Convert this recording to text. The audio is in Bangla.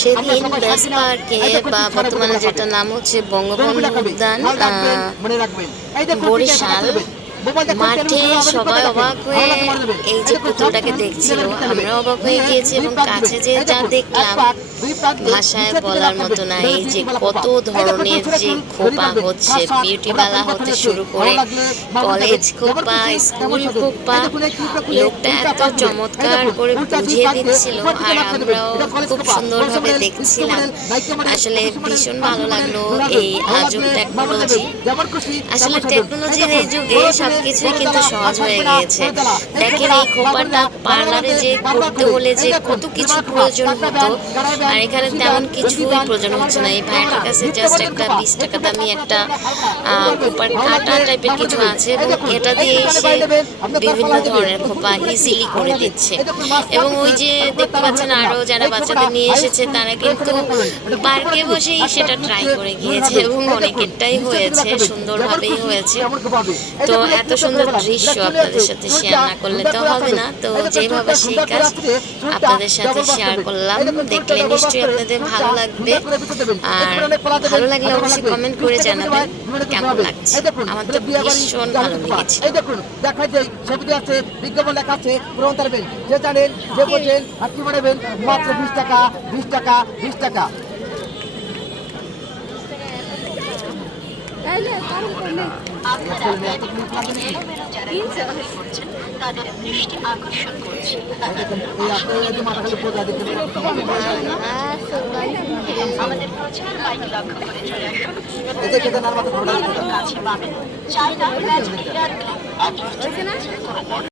সেদিন বেস পার্কে বা বর্তমানে যেটা নাম হচ্ছে বঙ্গবন্ধু উদ্যান বরিশাল। মাঠে সবাই অবাক হয়ে এই যে পুতুলটাকে দেখছিল আমরা অবাক হয়ে গিয়েছি এবং কাছে যে যা দেখলাম ভাষায় বলার মতো না এই যে কত ধরনের যে খোপা হচ্ছে বিউটি বালা হতে শুরু করে কলেজ খোপা স্কুল খোপা লোকটা এত চমৎকার করে বুঝিয়ে দিচ্ছিল আর আমরাও খুব সুন্দরভাবে দেখছিলাম আসলে ভীষণ ভালো লাগল এই আজব টেকনোলজি আসলে টেকনোলজির এই যুগে সবকিছুই কিন্তু সহজ হয়ে গিয়েছে। দেখেন এই খোপাটা, পার্লারে যে করতে হলে যে কত কিছু প্রয়োজন হতো, আর এখানে তেমন কিছুই প্রয়োজন হচ্ছে না। এই ভাইটার কাছে জাস্ট একটা বিশ টাকা দামি একটা খোপার কাটা টাইপের কিছু আছে এবং এটা দিয়ে সে বিভিন্ন ধরনের খোপা ইজিলি করে দিচ্ছে। এবং ওই যে দেখতে পাচ্ছেন আরও যারা বাচ্চাদের নিয়ে এসেছে, তারা কিন্তু পার্কে বসেই সেটা ট্রাই করে গিয়েছে এবং অনেকেরটাই হয়েছে, সুন্দরভাবেই হয়েছে। তো এত সুন্দর দৃশ্য আপনাদের সাথে শেয়ার না করলে তো হবে না। তো যেভাবে সেই কাজ আপনাদের সাথে শেয়ার করলাম, দেখলে নিশ্চয়ই আপনাদের ভালো লাগবে। আর ভালো লাগলে অবশ্যই কমেন্ট করে জানাবেন কেমন লাগছে। আমার তো ভীষণ ভালো লেগেছে। বিজ্ঞাপন লেখা আছে গ্রহণ করবেন যে জানেন, যে বোঝেন, আর কি মাত্র বিশ টাকা বিশ টাকা বিশ টাকা। আমাদের প্রচার বাইক লক্ষ্য করে চলে আসুন। কাছে পাবেন চাইনা ম্যাজিক